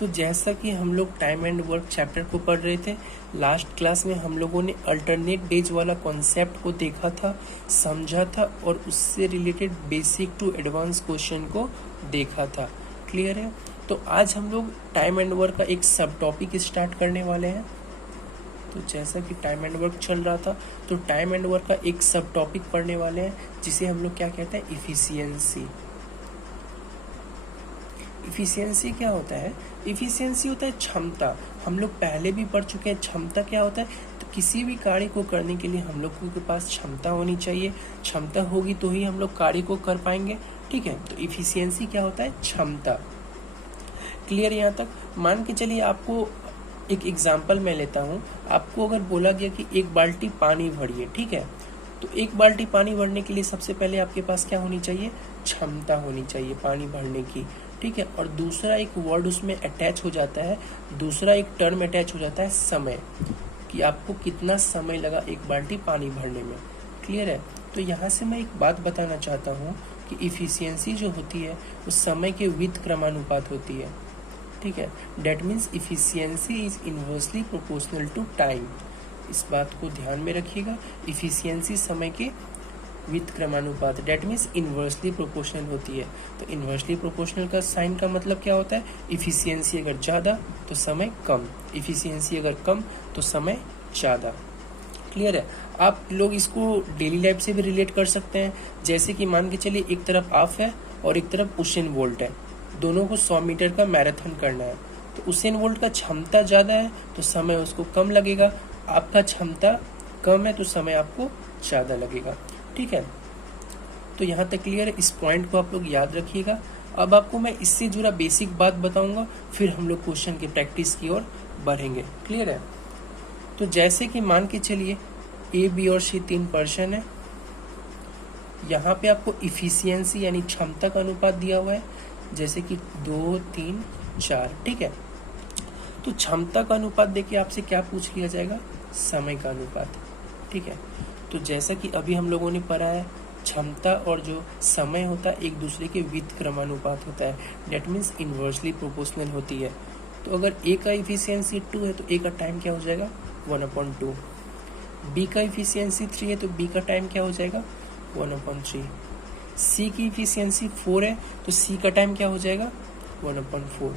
तो जैसा कि हम लोग टाइम एंड वर्क चैप्टर को पढ़ रहे थे, लास्ट क्लास में हम लोगों ने अल्टरनेट डेज वाला कॉन्सेप्ट को देखा था, समझा था और उससे related basic to advance question को देखा था। क्लियर है? तो आज हम लोग टाइम एंड वर्क का एक सब टॉपिक स्टार्ट करने वाले हैं। तो जैसा कि टाइम एंड वर्क चल रहा था, तो टाइम एंड वर्क का एक सब टॉपिक पढ़ने वाले हैं जिसे हम लोग क्या कहते हैं, इफिशियंसी। इफिशियंसी क्या होता है? इफिशियंसी होता है क्षमता। हम लोग पहले भी पढ़ चुके हैं। क्षमता क्या होता है? तो किसी भी कार्य को करने के लिए हम लोग के पास क्षमता होनी चाहिए। क्षमता होगी तो ही हम लोग कार्य को कर पाएंगे। ठीक है, तो इफिशियंसी क्या होता है? क्षमता। क्लियर यहाँ तक? मान के चलिए आपको एक एग्जाम्पल मैं लेता हूँ। आपको अगर बोला गया कि एक बाल्टी पानी भरिए, ठीक है, तो एक बाल्टी पानी भरने के लिए सबसे पहले आपके पास क्या होनी चाहिए? क्षमता होनी चाहिए पानी भरने की। ठीक है, और दूसरा एक वर्ड उसमें अटैच हो जाता है, दूसरा एक टर्म अटैच हो जाता है, समय, कि आपको कितना समय लगा एक बाल्टी पानी भरने में। क्लियर है? तो यहाँ से मैं एक बात बताना चाहता हूँ कि इफिशियंसी जो होती है वो समय के वित्त क्रमानुपात होती है। ठीक है, that means efficiency is inversely proportional to time. इस बात को ध्यान में रखिएगा। इफिशियंसी समय के वित्त क्रमानुपात, डेट मीन्स इनवर्सली प्रोपोर्शनल होती है। तो इनवर्सली प्रोपोर्शनल का साइन का मतलब क्या होता है? इफिशियंसी अगर ज़्यादा तो समय कम, इफिशियंसी अगर कम तो समय ज़्यादा। क्लियर है? आप लोग इसको डेली लाइफ से भी रिलेट कर सकते हैं। जैसे कि मान के चलिए एक तरफ आप है और एक तरफ उसेन बोल्ट है, दोनों को 100 मीटर का मैराथन करना है। तो उसेन बोल्ट का क्षमता ज़्यादा है तो समय उसको कम लगेगा, आपका क्षमता कम है तो समय आपको ज़्यादा लगेगा। ठीक है, तो यहाँ तक क्लियर है? इस पॉइंट को आप लोग याद रखिएगा। अब आपको मैं इससे जुड़ा बेसिक बात बताऊंगा, फिर हम लोग क्वेश्चन की प्रैक्टिस की ओर बढ़ेंगे। क्लियर है? तो जैसे कि मान के चलिए ए, बी और सी 3 पर्सन है। यहाँ पे आपको इफिशियंसी यानी क्षमता का अनुपात दिया हुआ है, जैसे कि 2, 3, 4। ठीक है, तो क्षमता का अनुपात देखिए आपसे क्या पूछ लिया जाएगा? समय का अनुपात। ठीक है, तो जैसा कि अभी हम लोगों ने पढ़ा है, क्षमता और जो समय होता है एक दूसरे के वित्त क्रमानुपात होता है, डेट मीन्स इनवर्सली प्रोपोर्शनल होती है। तो अगर ए का इफिशियंसी 2 है तो ए का टाइम क्या हो जाएगा? 1/2। बी का इफिशियंसी 3 है तो बी का टाइम क्या हो जाएगा? 1/3। सी की इफिशियंसी 4 है तो सी का टाइम क्या हो जाएगा? 1/4।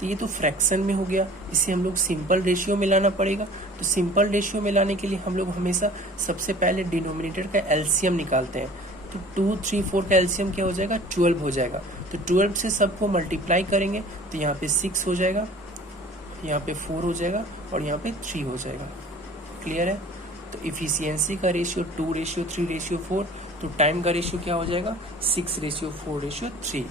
तो ये तो फ्रैक्शन में हो गया, इसे हम लोग सिंपल रेशियो में लाना पड़ेगा। तो सिंपल रेशियो में लाने के लिए हम लोग हमेशा सबसे पहले डिनोमिनेटर का एलसीएम निकालते हैं। तो 2, 3, 4 का एलसीएम क्या हो जाएगा? 12 हो जाएगा। तो 12 से सबको मल्टीप्लाई करेंगे तो यहाँ पे 6 हो जाएगा, यहाँ पे 4 हो जाएगा और यहाँ पे 3 हो जाएगा। क्लियर है? तो इफिशियंसी का रेशियो 2:3:4, तो टाइम का रेशियो क्या हो जाएगा? 6:4:3।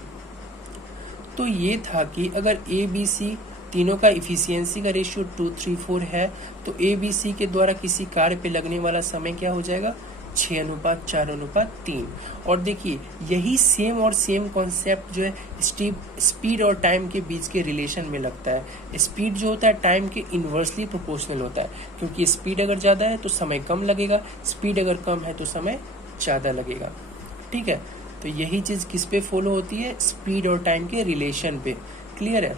तो ये था कि अगर ए, बी, सी तीनों का इफिशियंसी का रेशियो 2, 3, 4 है तो ए, बी, सी के द्वारा किसी कार्य पे लगने वाला समय क्या हो जाएगा? 6:4:3। और देखिए यही सेम और सेम कॉन्सेप्ट जो है स्पीड और टाइम के बीच के रिलेशन में लगता है। स्पीड जो होता है टाइम के इन्वर्सली प्रोपोर्शनल होता है, क्योंकि स्पीड अगर ज़्यादा है तो समय कम लगेगा, स्पीड अगर कम है तो समय ज़्यादा लगेगा। ठीक है, तो यही चीज़ किस पे फॉलो होती है? स्पीड और टाइम के रिलेशन पे। क्लियर है?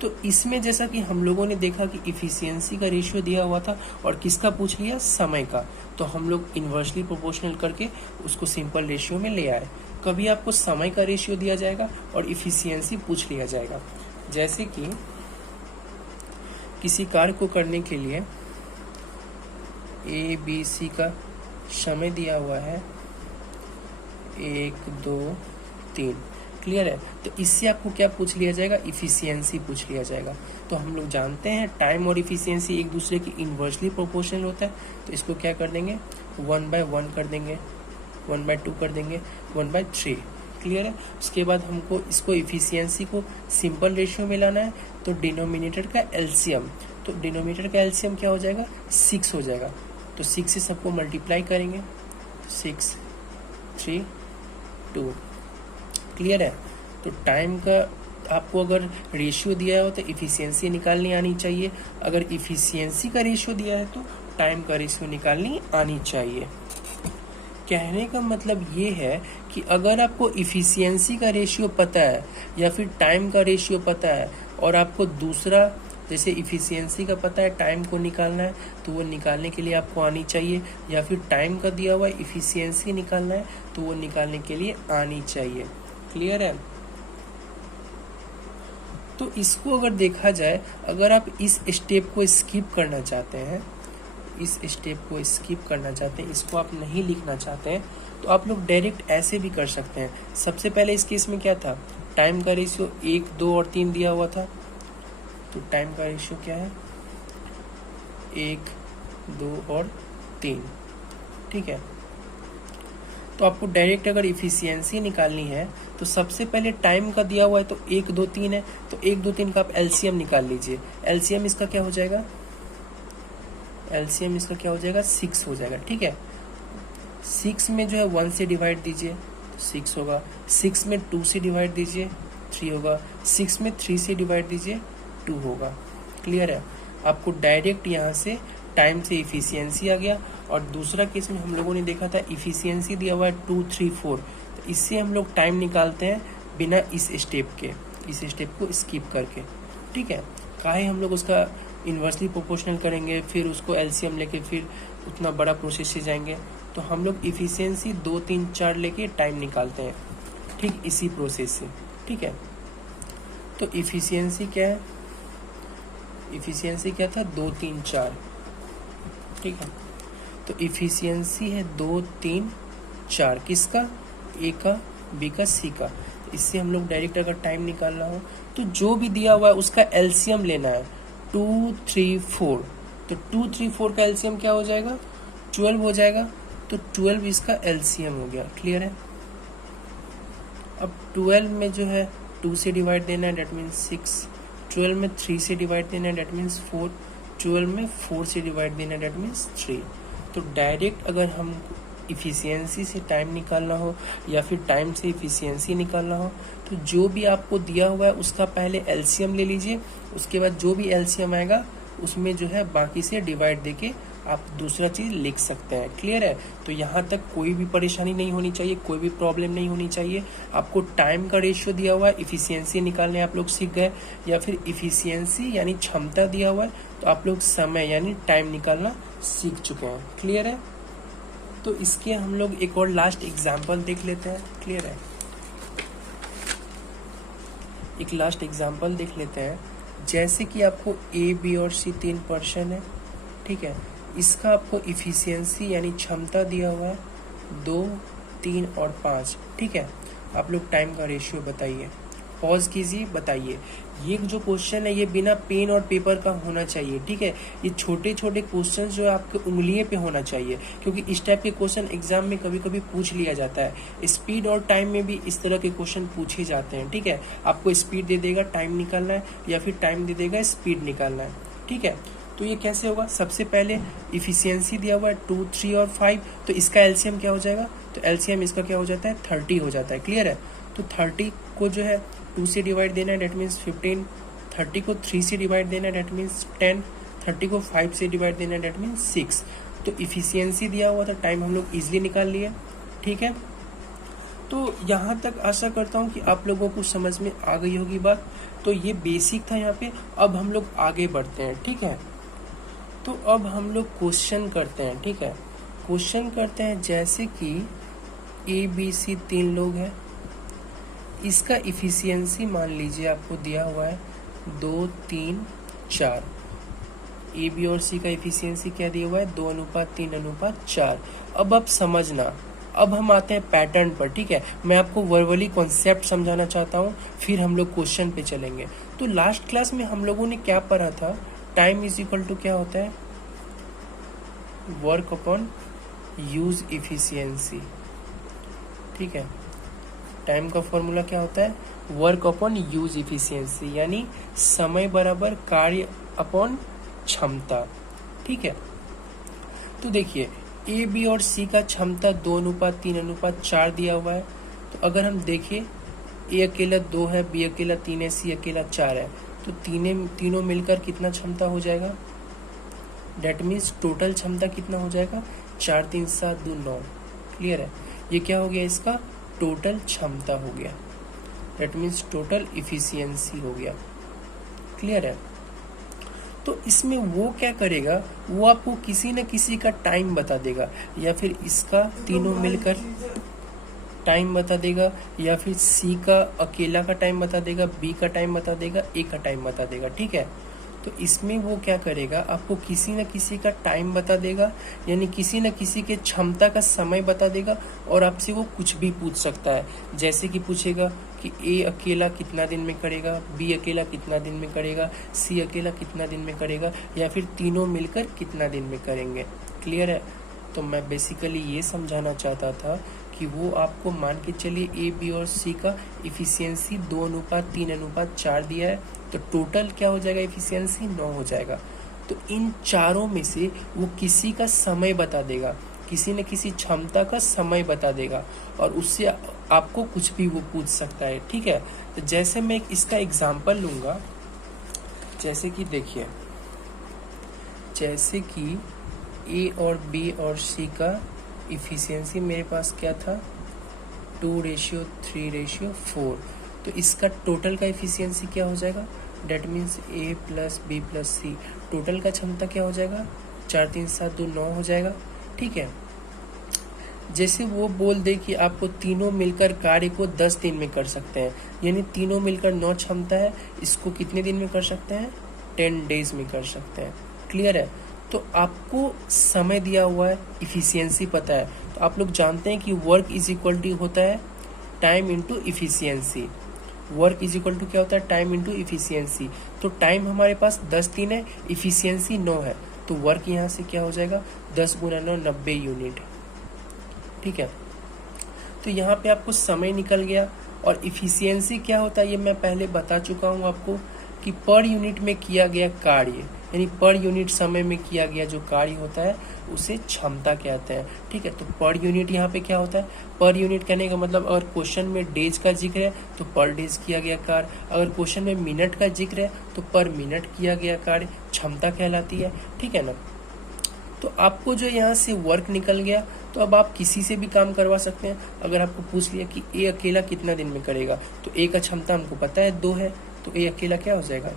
तो इसमें जैसा कि हम लोगों ने देखा कि इफिशियंसी का रेशियो दिया हुआ था और किसका पूछ लिया? समय का। तो हम लोग इन्वर्सली प्रोपोर्शनल करके उसको सिंपल रेशियो में ले आए। कभी आपको समय का रेशियो दिया जाएगा और इफिशियंसी पूछ लिया जाएगा। जैसे कि किसी कार्य को करने के लिए ए, बी, सी का समय दिया हुआ है 1, 2, 3। क्लियर है? तो इससे आपको क्या पूछ लिया जाएगा? इफिशियंसी पूछ लिया जाएगा। तो हम लोग जानते हैं टाइम और इफिशियंसी एक दूसरे की इन्वर्सली प्रोपोर्शनल होता है, तो इसको क्या कर देंगे? 1/1 कर देंगे, 1/2 कर देंगे, 1/3। क्लियर है? उसके बाद हमको इसको इफिशियंसी को सिंपल रेशियो में लाना है, तो डिनोमिनेटर का एलसीएम, तो डिनोमिनेटर का एलसीएम क्या हो जाएगा? 6 हो जाएगा। तो 6 से सबको मल्टीप्लाई करेंगे, 6, 3, 2। क्लियर है? तो टाइम का आपको अगर रेशियो दिया हो तो इफिशियंसी निकालनी आनी चाहिए, अगर इफिशियंसी का रेशियो दिया है तो टाइम का रेशियो निकालनी आनी चाहिए। कहने का मतलब ये है कि अगर आपको इफ़िशियंसी का रेशियो पता है या फिर टाइम का रेशियो पता है और आपको दूसरा जैसे इफ़िशियंसी का पता है, टाइम को निकालना है तो वो निकालने के लिए आपको आनी चाहिए, या फिर टाइम का दिया हुआ है इफ़िशियंसी निकालना है तो वो निकालने के लिए आनी चाहिए। क्लियर है? तो इसको अगर देखा जाए, अगर आप इस स्टेप को स्किप करना चाहते हैं, इसको आप नहीं लिखना चाहते हैं, तो आप लोग डायरेक्ट ऐसे भी कर सकते हैं। सबसे पहले इस केस में क्या था, टाइम का रेशियो 1, 2 और 3 दिया हुआ था, तो टाइम का रेशियो क्या है 1, 2 और 3। ठीक है, तो आपको डायरेक्ट अगर इफ़िशियंसी निकालनी है तो सबसे पहले टाइम का दिया हुआ है तो 1, 2, 3 है, तो 1, 2, 3 का आप एलसीएम निकाल लीजिए। एलसीएम इसका क्या हो जाएगा, 6 हो जाएगा। ठीक है, 6 में जो है 1 से डिवाइड दीजिए तो 6 होगा, 6 में 2 से डिवाइड दीजिए 3 होगा, 6 में 3 से डिवाइड दीजिए 2 होगा। क्लियर है? आपको डायरेक्ट यहाँ से टाइम से इफ़िशियंसी आ गया। और दूसरा केस में हम लोगों ने देखा था इफ़िशियंसी दिया हुआ है 2, 3, 4, तो इससे हम लोग टाइम निकालते हैं बिना इस स्टेप को स्किप करके। ठीक है, काहे हम लोग उसका इन्वर्सली प्रोपोर्शनल करेंगे, फिर उसको एलसीएम लेके फिर उतना बड़ा प्रोसेस से जाएंगे, तो हम लोग इफ़िशियंसी 2, 3, 4 लेके टाइम निकालते हैं, ठीक इसी प्रोसेस से। ठीक है, तो इफ़िशियंसी क्या है, इफ़िशियंसी क्या था 2, 3, 4। ठीक है, तो इफ़िशियंसी है 2, 3, 4 किसका, ए का, बी का, सी का। इससे हम लोग डायरेक्ट अगर टाइम निकालना हो तो जो भी दिया हुआ है उसका एलसीएम लेना है, 2, 3, 4। तो 2, 3, 4 का एलसीएम क्या हो जाएगा, 12 हो जाएगा, तो 12 इसका एलसीएम हो गया। क्लियर है? अब 12 में जो है 2 से डिवाइड देना है, डेट मीन्स 6, 12 में 3 से डिवाइड देना है, डेट मीन्स 4, 12 में 4 से डिवाइड देना है, डेट मीन्स 3। तो डायरेक्ट अगर हम इफ़िशियंसी से टाइम निकालना हो या फिर टाइम से इफ़िशियंसी निकालना हो, तो जो भी आपको दिया हुआ है उसका पहले एलसीएम ले लीजिए, उसके बाद जो भी एलसीएम आएगा उसमें जो है बाकी से डिवाइड देके आप दूसरा चीज़ लिख सकते हैं। क्लियर है? तो यहाँ तक कोई भी परेशानी नहीं होनी चाहिए, कोई भी प्रॉब्लम नहीं होनी चाहिए। आपको टाइम का रेशियो दिया हुआ है, इफ़िशियंसी निकालने आप लोग सीख गए, या फिर इफ़िशियंसी यानी क्षमता दिया हुआ है तो आप लोग समय यानी टाइम निकालना सीख चुके हैं। क्लियर है? तो इसके हम लोग एक और लास्ट एग्जाम्पल देख लेते हैं। क्लियर है? एक लास्ट एग्जाम्पल देख लेते हैं। जैसे कि आपको ए, बी और सी 3 पर्सन है, ठीक है, इसका आपको इफ़िशियंसी यानी क्षमता दिया हुआ है 2, 3 और 5। ठीक है, आप लोग टाइम का रेशियो बताइए, पॉज कीजिए, बताइए। ये जो क्वेश्चन है ये बिना पेन और पेपर का होना चाहिए। ठीक है, ये छोटे छोटे क्वेश्चन जो है आपके उंगलियों पे होना चाहिए, क्योंकि इस टाइप के क्वेश्चन एग्जाम में कभी कभी पूछ लिया जाता है। स्पीड और टाइम में भी इस तरह के क्वेश्चन पूछे जाते हैं। ठीक है, आपको स्पीड दे देगा, टाइम निकालना है, या फिर टाइम दे देगा, स्पीड निकालना है। ठीक है, तो ये कैसे होगा, सबसे पहले इफ़िशियंसी दिया हुआ है 2, 3 और 5, तो इसका एलसीएम क्या हो जाएगा, तो एलसीएम इसका क्या हो जाता है 30 हो जाता है। क्लियर है? तो 30 को जो है 2 से डिवाइड देना है, डेट मीन्स 15, 30 को 3 से डिवाइड देना है, डेट मीन्स 10, 30 को 5 से डिवाइड देना है, डेट मीन्स 6। तो इफ़िशियंसी दिया हुआ था, टाइम हम लोग ईजिली निकाल लिए। ठीक है, तो यहाँ तक आशा करता हूँ कि आप लोगों को समझ में आ गई होगी बात। तो ये बेसिक था यहाँ पे। अब हम लोग आगे बढ़ते हैं। ठीक है, तो अब हम लोग क्वेश्चन करते हैं। ठीक है, क्वेश्चन करते हैं। जैसे कि ए, बी, सी 3 लोग हैं, इसका इफ़िशियंसी मान लीजिए आपको दिया हुआ है 2, 3, 4। ए, बी और सी का इफ़िशियंसी क्या दिया हुआ है 2:3:4। अब आप समझना, अब हम आते हैं पैटर्न पर। ठीक है, मैं आपको वर्बली कॉन्सेप्ट समझाना चाहता हूँ, फिर हम लोग क्वेश्चन पे चलेंगे। तो लास्ट क्लास में हम लोगों ने क्या पढ़ा था, टाइम इज इक्वल टू क्या होता है, वर्क अपॉन यूज इफिशियंसी। ठीक है, टाइम का फॉर्मूला क्या होता है, वर्क अपॉन यूज इफिशियंसी, यानी समय बराबर कार्य अपॉन क्षमता। ठीक है, तो देखिए ए, बी और सी का क्षमता 2:3:4 दिया हुआ है। तो अगर हम देखें, ए अकेला 2 है, बी अकेला 3 है, सी अकेला 4 है, तो तीनों मिलकर कितना क्षमता हो जाएगा, डेट मीन्स टोटल क्षमता कितना हो जाएगा 4, 3, 7, 2, 9। क्लियर है? ये क्या हो गया, इसका टोटल क्षमता हो गया, दैट मीन्स टोटल इफिशियंसी हो गया। क्लियर है? तो इसमें वो क्या करेगा, वो आपको किसी न किसी का टाइम बता देगा, या फिर इसका तीनों मिलकर टाइम बता देगा, या फिर सी का अकेला का टाइम बता देगा, बी का टाइम बता देगा, ए का टाइम बता देगा। ठीक है? तो इसमें वो क्या करेगा, आपको किसी न किसी का टाइम बता देगा, यानी किसी न किसी के क्षमता का समय बता देगा, और आपसे वो कुछ भी पूछ सकता है। जैसे कि पूछेगा कि ए अकेला कितना दिन में करेगा, बी अकेला कितना दिन में करेगा, सी अकेला कितना दिन में करेगा, या फिर तीनों मिलकर कितना दिन में करेंगे। क्लियर है? तो मैं बेसिकली ये समझाना चाहता था कि वो आपको मान के चलिए ए बी और सी का इफिशियंसी 2:3:4 दिया है, तो टोटल क्या हो जाएगा, इफिशियंसी 9 हो जाएगा। तो इन चारों में से वो किसी का समय बता देगा, किसी न किसी क्षमता का समय बता देगा, और उससे आपको कुछ भी वो पूछ सकता है। ठीक है? तो जैसे मैं इसका एग्जाम्पल लूंगा, जैसे कि देखिए, जैसे कि ए और बी और सी का इफिशियंसी मेरे पास क्या था, 2:3:4। तो इसका टोटल का इफिशियंसी क्या हो जाएगा, that means A plus B plus C, total का क्षमता क्या हो जाएगा, 4 3 7 2 9 हो जाएगा। ठीक है? जैसे वो बोल दे कि आपको तीनों मिलकर कार्य को 10 दिन में कर सकते हैं, यानी तीनों मिलकर 9 क्षमता है, इसको कितने दिन में कर सकते हैं, 10 डेज में कर सकते हैं। क्लियर है? तो आपको समय दिया हुआ है, इफिशियंसी पता है, तो आप लोग जानते हैं कि वर्क इज इक्वल टू होता है time into efficiency. Work is equal to क्या होता है, टाइम इंटू इफिशियंसी। तो टाइम हमारे पास 10 दिन है, इफिशियंसी 9 है, तो वर्क यहाँ से क्या हो जाएगा, 10 × 9 90 यूनिट। ठीक है? तो यहाँ पे आपको समय निकल गया, और इफिशियंसी क्या होता है ये मैं पहले बता चुका हूँ आपको, कि पर यूनिट में किया गया कार्य, यानी पर यूनिट समय में किया गया जो कार्य होता है उसे क्षमता कहते हैं। ठीक है? तो पर यूनिट यहाँ पे क्या होता है, पर यूनिट कहने का मतलब अगर क्वेश्चन में डेज का जिक्र है तो पर डेज किया गया कार्य, अगर क्वेश्चन में मिनट का जिक्र है तो पर मिनट किया गया कार्य क्षमता कहलाती है। ठीक है ना? तो आपको जो यहाँ से वर्क निकल गया, तो अब आप किसी से भी काम करवा सकते हैं। अगर आपको पूछ लिया कि ए अकेला कितना दिन में करेगा, तो ए का क्षमता हमको पता है 2 है, तो ए अकेला क्या हो जाएगा,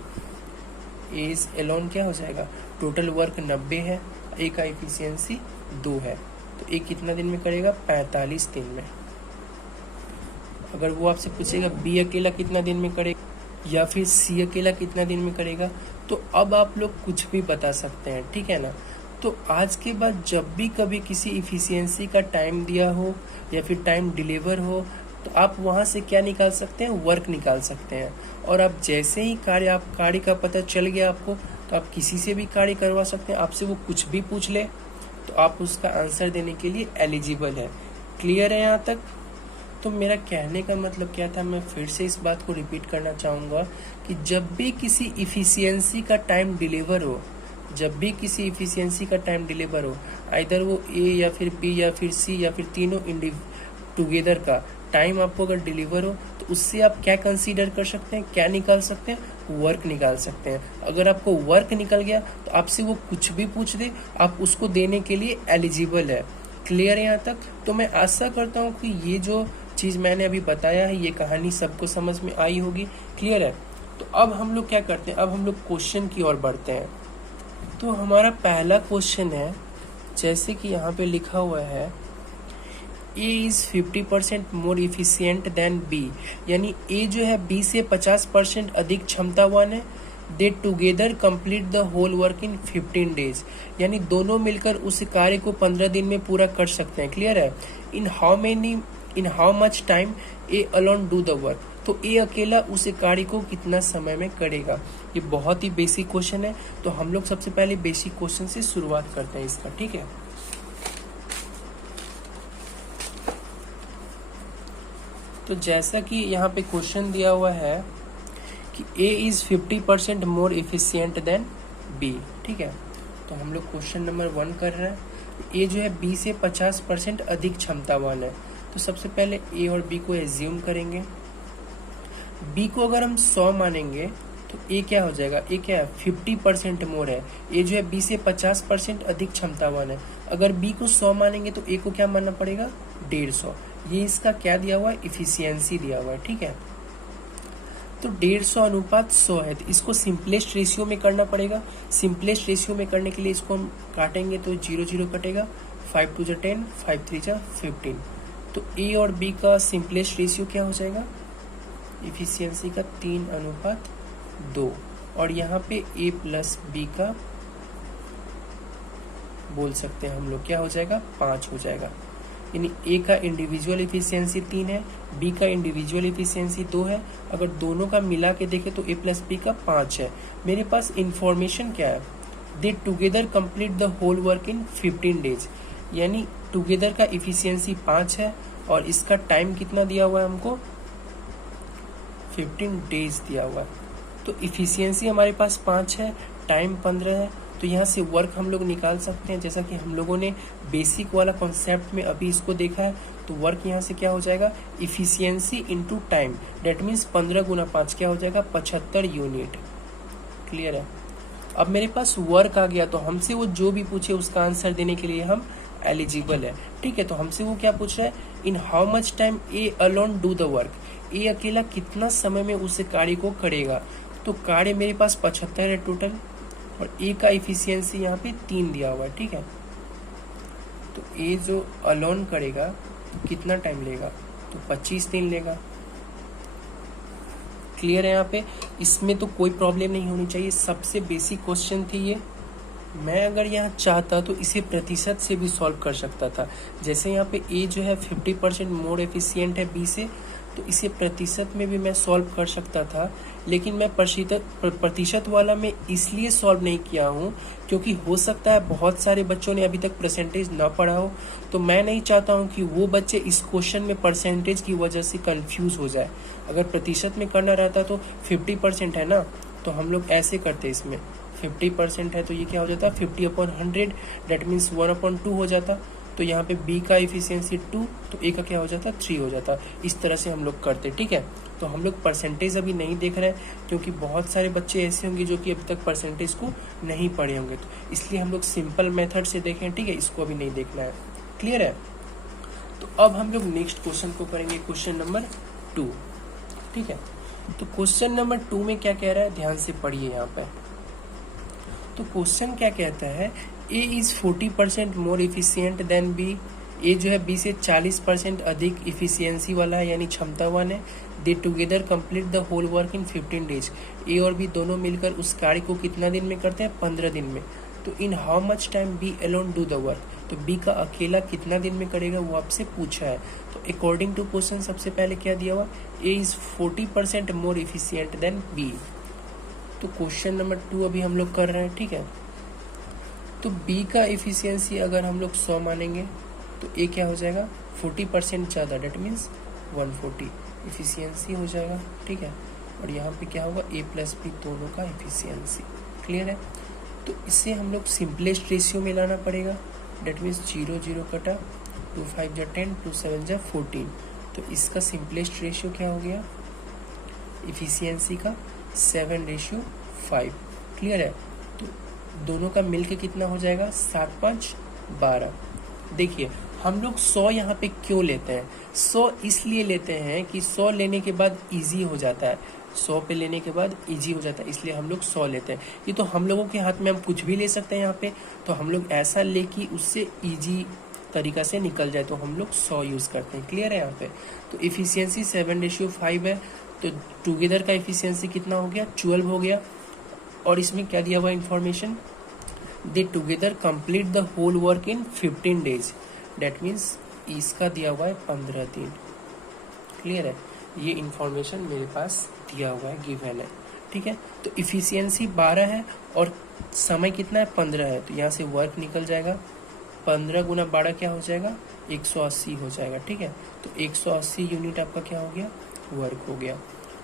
ए इज एलोन क्या हो जाएगा, टोटल वर्क 90 है, ए का इफिशियंसी 2 है, तो ए कितना दिन में करेगा, 45 दिन में। अगर वो आपसे पूछेगा बी अकेला कितना दिन में करेगा, या फिर सी अकेला कितना दिन में करेगा, तो अब आप लोग कुछ भी बता सकते हैं। ठीक है ना? तो आज के बाद जब भी कभी किसी इफिशियंसी का टाइम दिया हो या फिर टाइम डिलीवर हो, तो आप वहाँ से क्या निकाल सकते हैं, वर्क निकाल सकते हैं। और आप जैसे ही कार्य का पता चल गया आपको, तो आप किसी से भी कार्य करवा सकते हैं। आपसे वो कुछ भी पूछ ले तो आप उसका आंसर देने के लिए एलिजिबल है। क्लियर है यहाँ तक? तो मेरा कहने का मतलब क्या था, मैं फिर से इस बात को रिपीट करना चाहूँगा कि जब भी किसी इफिशियंसी का टाइम डिलीवर हो, जब भी किसी इफिशियंसी का टाइम डिलीवर हो, आइदर वो ए या फिर बी या फिर सी या फिर तीनों टुगेदर का टाइम आपको अगर डिलीवर हो, तो उससे आप क्या कंसीडर कर सकते हैं, क्या निकाल सकते हैं, वर्क निकाल सकते हैं। अगर आपको वर्क निकल गया तो आपसे वो कुछ भी पूछ दे, आप उसको देने के लिए एलिजिबल है। क्लियर है यहाँ तक? तो मैं आशा करता हूँ कि ये जो चीज़ मैंने अभी बताया है, ये कहानी सबको समझ में आई होगी। क्लियर है? तो अब हम लोग क्या करते हैं, अब हम लोग क्वेश्चन की ओर बढ़ते हैं। तो हमारा पहला क्वेश्चन है, जैसे कि यहाँ पे लिखा हुआ है, A is 50% more efficient than B, यानी ए जो है बी से 50% अधिक क्षमतावान है। They together complete the whole work in 15 days, यानी दोनों मिलकर उस कार्य को 15 दिन में पूरा कर सकते हैं। क्लियर है? In how much time A alone do the work, तो ए अकेला उस कार्य को कितना समय में करेगा। ये बहुत ही बेसिक क्वेश्चन है, तो हम लोग सबसे पहले बेसिक क्वेश्चन से शुरुआत करते हैं इसका। ठीक है? तो जैसा कि यहाँ पे क्वेश्चन दिया हुआ है कि A is 50% more efficient than B. ठीक है? तो हम लोग क्वेश्चन नंबर 1 कर रहे हैं। ए जो है बी से 50% अधिक क्षमतावान है, तो सबसे पहले ए और बी को एज्यूम करेंगे। बी को अगर हम 100 मानेंगे तो ए क्या हो जाएगा, ए क्या है, 50% मोर है। ए जो है बी से 50% अधिक क्षमतावान है। अगर बी को 100 मानेंगे तो ए को क्या मानना पड़ेगा, 150, ये इसका क्या दिया हुआ है, इफिशियंसी दिया हुआ है, ठीक है। तो 150 अनुपात 100 है, तो इसको सिंपलेस्ट रेशियो में करना पड़ेगा। सिंपलेस्ट रेशियो में करने के लिए इसको हम काटेंगे तो 0 0 कटेगा, 5 2 10, 5 3 15। तो ए और बी का सिंपलेस्ट रेशियो क्या हो जाएगा, इफिशियंसी का 3:2, और यहाँ पे ए प्लस बी का बोल सकते हैं हम लोग क्या हो जाएगा, 5 हो जाएगा। यानी ए का इंडिविजुअल इफिशियंसी 3 है, बी का इंडिविजुअल इफिशियंसी 2 है। अगर दोनों का मिला के देखें तो ए प्लस बी का 5 है। मेरे पास इंफॉर्मेशन क्या है, they together complete the whole work in 15 days, यानी टुगेदर का इफिशियंसी 5 है और इसका टाइम कितना दिया हुआ है हमको, 15 डेज दिया हुआ है। तो इफिशियंसी हमारे पास 5 है, टाइम 15 है, तो यहाँ से वर्क हम लोग निकाल सकते हैं। जैसा कि हम लोगों ने बेसिक वाला कॉन्सेप्ट में अभी इसको देखा है, तो वर्क यहाँ से क्या हो जाएगा, efficiency into time, that means 15 गुना 5 क्या हो जाएगा, 75 यूनिट। क्लियर है। अब मेरे पास वर्क आ गया, तो हमसे वो जो भी पूछे उसका आंसर देने के लिए हम एलिजिबल है, ठीक है। तो हमसे वो क्या पूछ रहा है, in how much time A alone do the work, A अकेला कितना समय में उस कार्य को करेगा। तो कार्य मेरे पास 75 है टोटल, और ए का इफिशियंसी यहाँ पे 3 दिया हुआ है, ठीक है। तो ए जो अलोन करेगा तो कितना टाइम लेगा, तो 25 दिन लेगा। क्लियर है यहाँ पे, इसमें तो कोई प्रॉब्लम नहीं होनी चाहिए। सबसे बेसिक क्वेश्चन थी ये। मैं अगर यहाँ चाहता तो इसे प्रतिशत से भी सॉल्व कर सकता था। जैसे यहाँ पे ए जो है 50% मोर एफिशिएंट है बी से, तो इसे प्रतिशत में भी मैं सॉल्व कर सकता था, लेकिन मैं प्रतिशत वाला में इसलिए सॉल्व नहीं किया हूँ क्योंकि हो सकता है बहुत सारे बच्चों ने अभी तक परसेंटेज ना पढ़ा हो। तो मैं नहीं चाहता हूँ कि वो बच्चे इस क्वेश्चन में परसेंटेज की वजह से कंफ्यूज हो जाए। अगर प्रतिशत में करना रहता तो 50% है ना, तो हम लोग ऐसे करते, इसमें 50% है तो ये क्या हो जाता, 50/100, डेट मीन्स 1/2 हो जाता। तो यहाँ पे बी का इफिशियंसी 2, तो ए का क्या हो जाता, 3 हो जाता। इस तरह से हम लोग करते, ठीक है। तो हम लोग परसेंटेज अभी नहीं देख रहे हैं क्योंकि बहुत सारे बच्चे ऐसे होंगे जो कि अभी तक परसेंटेज को नहीं पढ़े होंगे, तो इसलिए हम लोग सिंपल मेथड से देखें, ठीक है। इसको अभी नहीं देखना है। क्लियर है। तो अब हम लोग नेक्स्ट क्वेश्चन को करेंगे, क्वेश्चन नंबर 2, ठीक है। तो क्वेश्चन नंबर 2 में क्या कह रहा है, ध्यान से पढ़िए यहाँ पर। तो क्वेश्चन क्या कहता है, A is 40% more efficient than B, A जो है बी से 40% अधिक इफिशियंसी वाला है, यानी क्षमतावान है। They together complete the whole work in 15 days, A और बी दोनों मिलकर उस कार्य को कितना दिन में करते हैं, 15 दिन में। तो in how much time B alone do the work, तो बी का अकेला कितना दिन में करेगा वो आपसे पूछा है। तो अकॉर्डिंग टू क्वेश्चन सबसे पहले क्या दिया हुआ, A is 40% more efficient than B. तो क्वेश्चन नंबर 2 अभी हम लोग कर रहे हैं, ठीक है। तो बी का इफिशियंसी अगर हम लोग 100 मानेंगे तो ए क्या हो जाएगा, 40% ज़्यादा, डेट मीन्स 140 इफिशियंसी हो जाएगा, ठीक है। और यहाँ पे क्या होगा, ए प्लस बी दोनों का इफिशियंसी। क्लियर है। तो इसे हम लोग सिंपलेस्ट रेशियो में लाना पड़ेगा, डेट मीन्स 0 0 कटा, 2 5 जा 10, 2 7 जा 14। तो इसका सिंपलेस्ट रेशियो क्या हो गया, इफिशियंसी का 7:5। क्लियर है। तो दोनों का मिलके कितना हो जाएगा, 7 5 12। देखिए हम लोग 100 यहाँ पे क्यों लेते हैं, 100 इसलिए लेते हैं कि 100 लेने के बाद इजी हो जाता है, 100 पे लेने के बाद इजी हो जाता है, इसलिए हम लोग 100 लेते हैं। ये तो हम लोगों के हाथ में, हम कुछ भी ले सकते हैं यहाँ पे, तो हम लोग ऐसा ले कि उससे इजी तरीका से निकल जाए, तो हम लोग 100 यूज़ करते हैं। क्लियर है यहाँ पे। तो इफिशियंसी 7:5 है, तो टुगेदर का इफिशियंसी कितना हो गया, 12 हो गया। और इसमें क्या दिया हुआ information, they together complete the whole work in 15 days, that means इसका दिया हुआ है 15 दिन। क्लियर है। ये इन्फॉर्मेशन मेरे पास दिया हुआ है, गिवन है, ठीक है। तो इफिशियंसी 12 है और समय कितना है, 15 है, तो यहाँ से वर्क निकल जाएगा, 15 गुना 12 क्या हो जाएगा, 180 हो जाएगा, ठीक है। तो 180 यूनिट आपका क्या हो गया, वर्क हो गया।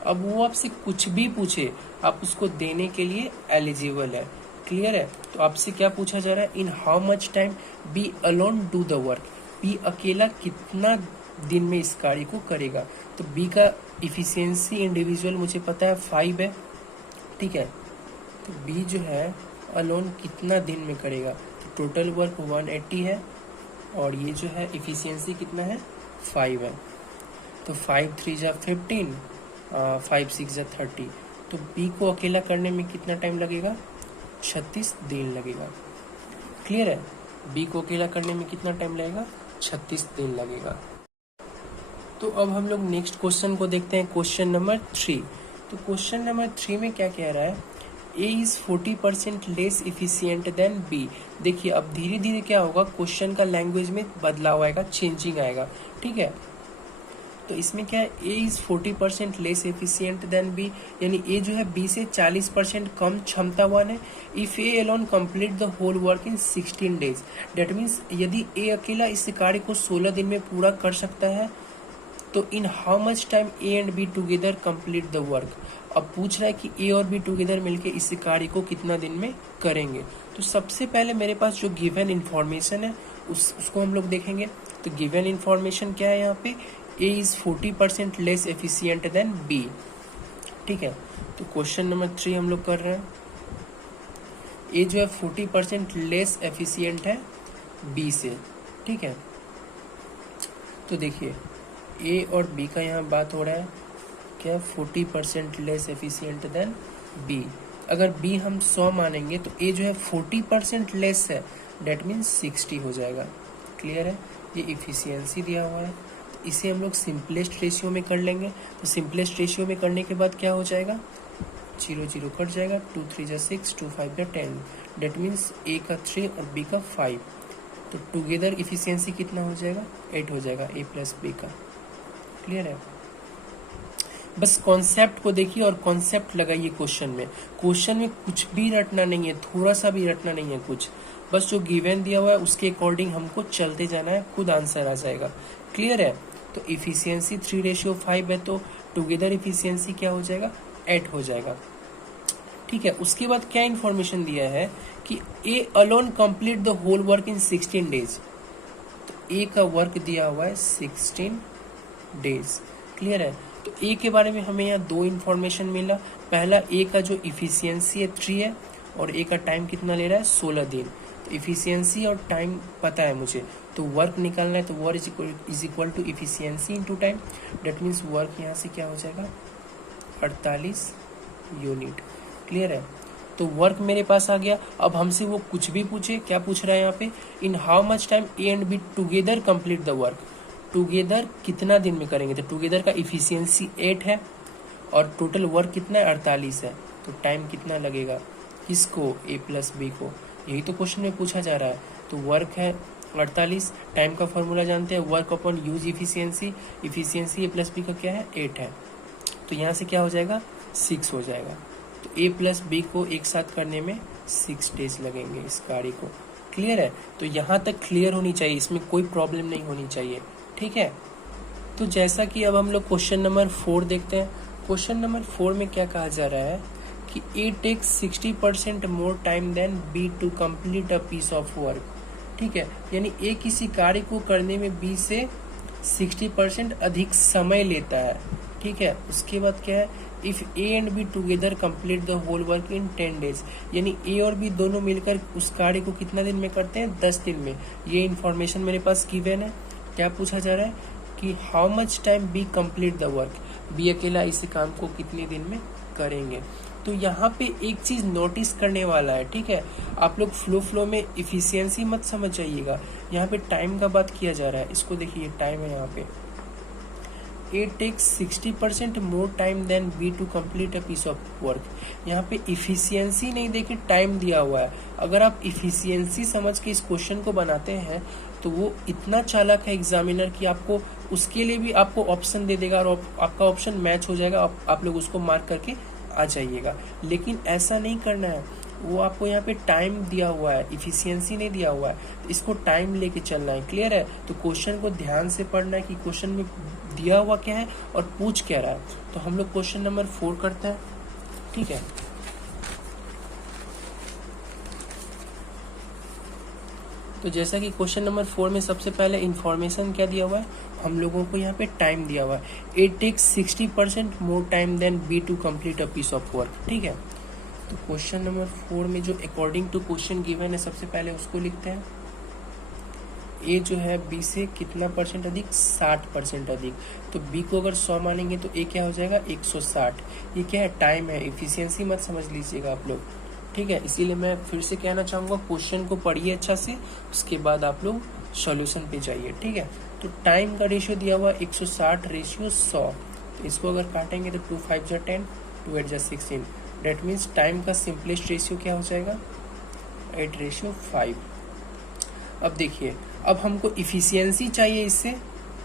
अब वो आपसे कुछ भी पूछे, आप उसको देने के लिए एलिजिबल है। क्लियर है। तो आपसे क्या पूछा जा रहा है, in how much time B alone do the work, B अकेला कितना दिन में इस कार्य को करेगा। तो बी का इफिशियंसी इंडिविजुअल मुझे पता है 5 है, ठीक है। तो बी जो है अलोन कितना दिन में करेगा, तो टोटल वर्क 180 है और ये जो है इफिशियंसी कितना है 5 है, तो 5 3 जा 15, 5 6 जा 30, तो बी को अकेला करने में कितना टाइम लगेगा? 36 दिन लगेगा। क्लियर है? बी को अकेला करने में कितना टाइम लगेगा? 36 दिन लगेगा। तो अब हम लोग नेक्स्ट क्वेश्चन को देखते हैं, क्वेश्चन नंबर 3। तो क्वेश्चन नंबर 3 में क्या कह रहा है? A is 40% less efficient than B. देखिए अब धीरे धीरे क्या होगा, क्वेश्चन का लैंग्वेज में बदलाव आएगा, चेंजिंग आएगा, ठीक है। तो इसमें क्या है, A is 40% less efficient than B, यानी ए जो है बी से 40% कम क्षमतावान है। If A alone complete the whole work in 16 days, that means यदि ए अकेला इस कार्य को 16 दिन में पूरा कर सकता है, तो in how much time A and B together complete the work. अब पूछ रहा है कि ए और बी टुगेदर मिलके इस कार्य को कितना दिन में करेंगे। तो सबसे पहले मेरे पास जो गिवन इन्फॉर्मेशन है उसको हम लोग देखेंगे। तो गिवन इन्फॉर्मेशन क्या है यहाँ पे, A is 40% less efficient than B, ठीक है। तो क्वेश्चन नंबर 3 हम लोग कर रहे हैं, ए जो है 40% लेस एफिशिएंट है बी से, ठीक है। तो देखिए ए और बी का यहाँ बात हो रहा है, क्या 40% लेस एफिशिएंट देन बी। अगर बी हम 100 मानेंगे तो ए जो है 40% लेस है, डेट मीन्स 60 हो जाएगा। क्लियर है? ये इफिशियंसी दिया हुआ है, तो इसे हम लोग सिंपलेस्ट रेशियो में कर लेंगे। तो सिंपलेस्ट रेशियो में करने के बाद क्या हो जाएगा, 0 0 कट जाएगा, 2 3 जा 6, 2 5 जा 10, डेट मीन्स ए का 3 और बी का 5, तो टुगेदर इफिशियंसी कितना हो जाएगा, 8 हो जाएगा ए प्लस बी का। क्लियर है? बस कॉन्सेप्ट को देखिए और कॉन्सेप्ट लगाइए क्वेश्चन में। क्वेश्चन में कुछ भी रटना नहीं है, थोड़ा सा भी रटना नहीं है कुछ, बस जो गिवन दिया हुआ है उसके अकॉर्डिंग हमको चलते जाना है, खुद आंसर आ जाएगा। क्लियर है? तो इफिशियंसी 3:5 है, तो टुगेदर इफिशियंसी क्या हो जाएगा, 8 हो जाएगा, ठीक है। उसके बाद क्या इन्फॉर्मेशन दिया है कि A alone complete the whole work in 16 days. तो ए का वर्क दिया हुआ है 16 डेज। क्लियर है? तो ए के बारे में हमें यहाँ 2 इन्फॉर्मेशन मिला। पहला, ए का जो इफिशियंसी है 3 है और ए का टाइम कितना ले रहा है, 16 दिन। तो इफिशियंसी और टाइम पता है मुझे, तो वर्क निकालना है, तो work is equal to efficiency into time, that means work यहाँ से क्या हो जाएगा, 48 यूनिट। क्लियर है? तो वर्क मेरे पास आ गया। अब हमसे वो कुछ भी पूछे, क्या पूछ रहा है यहाँ पे, इन how much time A and B together complete the work. Together कितना दिन में करेंगे, तो टुगेदर का इफिशियंसी 8 है और टोटल वर्क कितना है, 48 है। तो टाइम कितना लगेगा किसको, ए प्लस बी को, यही तो क्वेश्चन में पूछा जा रहा है। तो वर्क है 48, टाइम का फॉर्मूला जानते हैं, work upon use efficiency, efficiency A plus B का क्या है, 8 है। तो यहाँ से क्या हो जाएगा, 6 हो जाएगा। तो ए प्लस बी को एक साथ करने में 6 डेज लगेंगे इस गाड़ी को। क्लियर है? तो यहाँ तक क्लियर होनी चाहिए, इसमें कोई प्रॉब्लम नहीं होनी चाहिए, ठीक है। तो जैसा कि अब हम लोग क्वेश्चन नंबर 4 देखते हैं। क्वेश्चन नंबर 4 में क्या कहा जा रहा है कि A takes 60% more time than B to complete a piece of work, ठीक है। यानी ए किसी कार्य को करने में बी से 60% अधिक समय लेता है, ठीक है। उसके बाद क्या है, if A and B together complete the whole work in 10 days, यानी ए और बी दोनों मिलकर उस कार्य को कितना दिन में करते हैं, 10 दिन में। ये इन्फॉर्मेशन मेरे पास गिवन है। क्या पूछा जा रहा है कि how much time B complete the work, B अकेला इस काम को कितने दिन में करेंगे। तो यहाँ पे एक चीज नोटिस करने वाला है, ठीक है। आप लोग फ्लो में इफिशियंसी मत समझ जाइएगा, यहाँ पे टाइम का बात किया जा रहा है। इसको देखिए, टाइम है यहाँ पे, A takes 60% more time than B to complete a piece of work. यहाँ पे इफिशियंसी नहीं देके टाइम दिया हुआ है। अगर आप इफिशियंसी समझ के इस क्वेश्चन को बनाते हैं तो वो इतना चालाक है एग्जामिनर कि आपको उसके लिए भी आपको ऑप्शन दे देगा और आपका ऑप्शन मैच हो जाएगा, आप लोग उसको मार्क करके आ जाइएगा। लेकिन ऐसा नहीं करना है, वो आपको यहाँ पे टाइम दिया हुआ है, इफिशियंसी नहीं दिया हुआ है, तो इसको टाइम लेके चलना है। क्लियर है? तो क्वेश्चन को ध्यान से पढ़ना है कि क्वेश्चन में दिया हुआ क्या है और पूछ क्या रहा है। तो हम लोग क्वेश्चन नंबर 4 करते हैं, ठीक है। तो जैसा कि क्वेश्चन नंबर 4 में सबसे पहले इंफॉर्मेशन क्या दिया हुआ है, हम लोगों को यहाँ पे टाइम दिया हुआ है। It takes 60% more time than B to complete a piece of work, ठीक है। तो क्वेश्चन नंबर 4 में जो अकॉर्डिंग टू क्वेश्चन गिवन है, सबसे पहले उसको लिखते हैं। ए जो है बी से कितना परसेंट अधिक, 60% अधिक। तो बी को अगर 100 मानेंगे तो ए क्या हो जाएगा, 160। ये क्या है, टाइम है, इफिशियंसी मत समझ लीजिएगा आप लोग, ठीक है। इसीलिए मैं फिर से कहना चाहूँगा, क्वेश्चन को पढ़िए अच्छा से, उसके बाद आप लोग सॉल्यूशन पे जाइए, ठीक है। तो टाइम का रेशियो दिया हुआ 160 रेशियो 100, तो इसको अगर काटेंगे तो 2 5 जा 10, 2 8 जा 16। डेट मीन्स टाइम का सिंपलेस्ट रेशियो क्या हो जाएगा, 8:5। अब देखिए, अब हमको इफिशियंसी चाहिए इससे,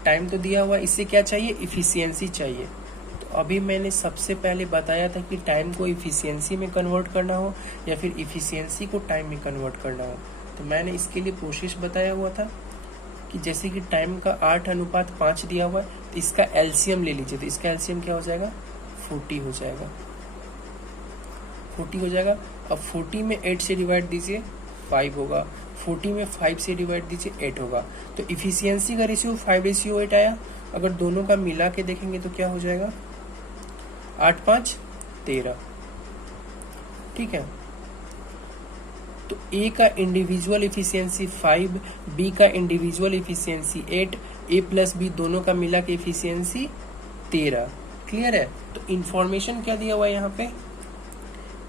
टाइम तो दिया हुआ, इससे क्या चाहिए, इफिशियंसी चाहिए। तो अभी मैंने सबसे पहले बताया था कि टाइम को इफिशियंसी में कन्वर्ट करना हो या फिर इफिशियंसी को टाइम में कन्वर्ट करना हो, तो मैंने इसके लिए प्रोसेस बताया हुआ था कि जैसे कि टाइम का 8:5 दिया हुआ है, तो इसका एलसीएम ले लीजिए। तो इसका एलसीएम क्या हो जाएगा, 40 हो जाएगा, 40 हो जाएगा। अब 40 में 8 से डिवाइड दीजिए, 5 होगा। 40 में 5 से डिवाइड दीजिए, 8 होगा। तो इफिशियंसी का रेशियो 5:8 आया। अगर दोनों का मिला के देखेंगे तो क्या हो जाएगा, 8 5 13, ठीक है। तो ए का इंडिविजुअल इफिशियंसी 5, बी का इंडिविजुअल इफिशियंसी 8, ए प्लस बी दोनों का मिला के इफिशियंसी 13। क्लियर है। तो इंफॉर्मेशन क्या दिया हुआ है यहाँ पे,